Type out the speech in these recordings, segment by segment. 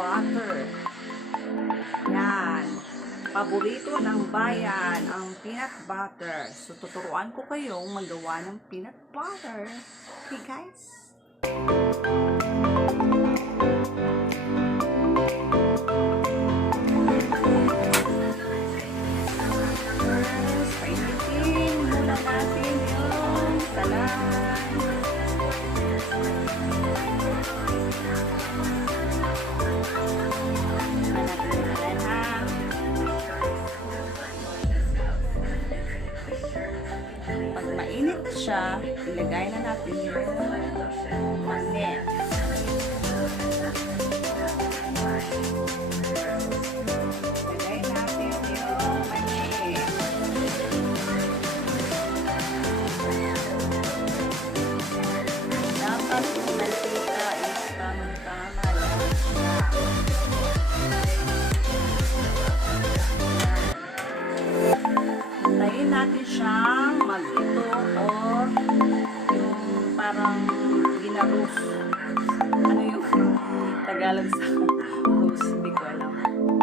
butter. Yan. Paborito ng bayan, ang peanut butter. So, tuturuan ko kayong magawa ng peanut butter. Okay, guys? First, painitin muna natin yung salan. Pag mainit na siya, ilagay na natin yung mani. Ilagay natin yung mani. Dapat yung mantika is tamang-tama lang siya. Hintayin natin siyang mag-ito or yung parang ginarus. Ano yung Tagalog sa roast? Hindi ko alam.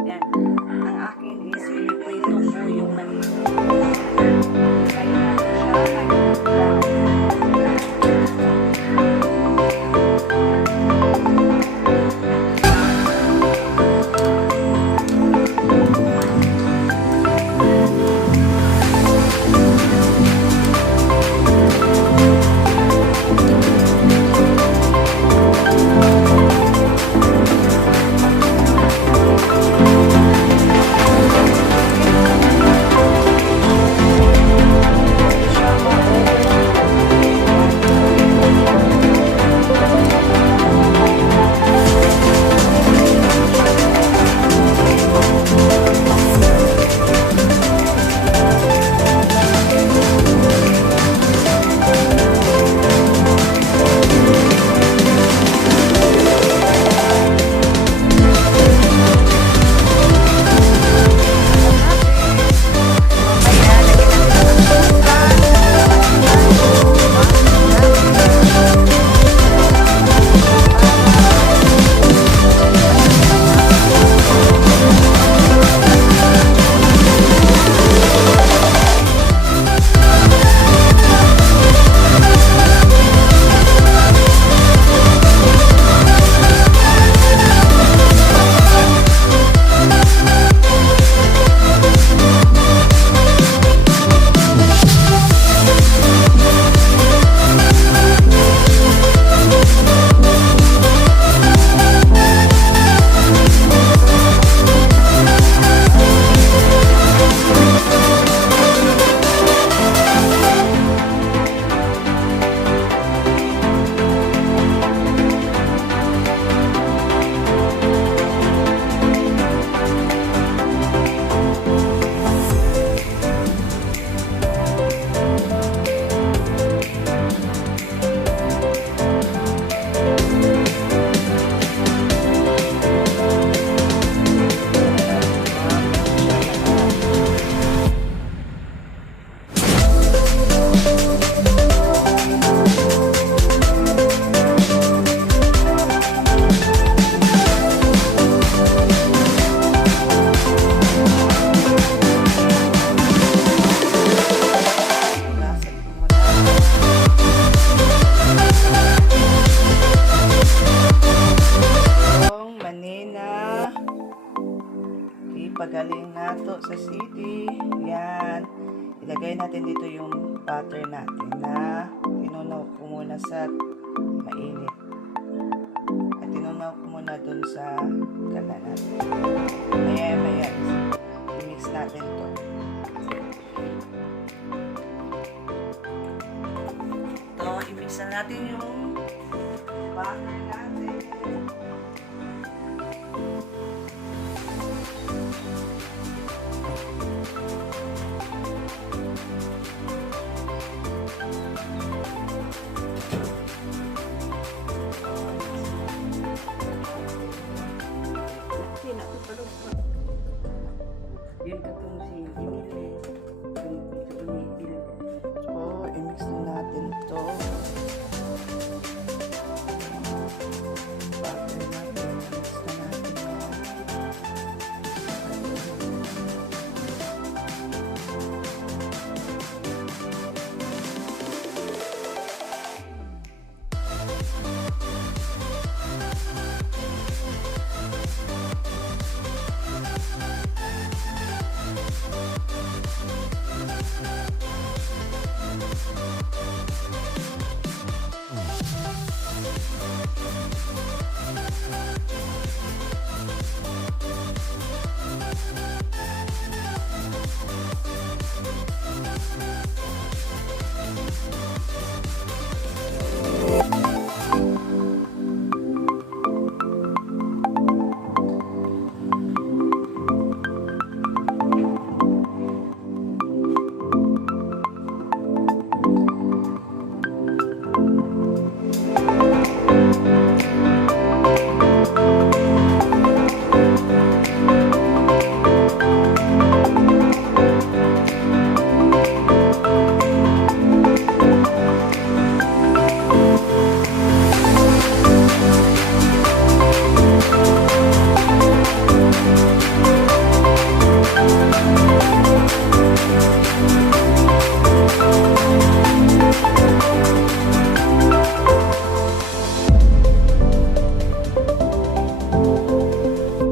Yan. Ang akin is piniprito ko yung manito. Hintayin natin siya mag-brown. Pagaling nato sa city. Yan. Ilagay natin dito yung butter natin na tinunaw ko muna sa mainit. At tinunaw ko muna dun sa kalan natin. Maya. I-mix natin to. Ito, i-mix na natin yung butter natin. Yun katong si Emily. Oh, i-mix na natin to.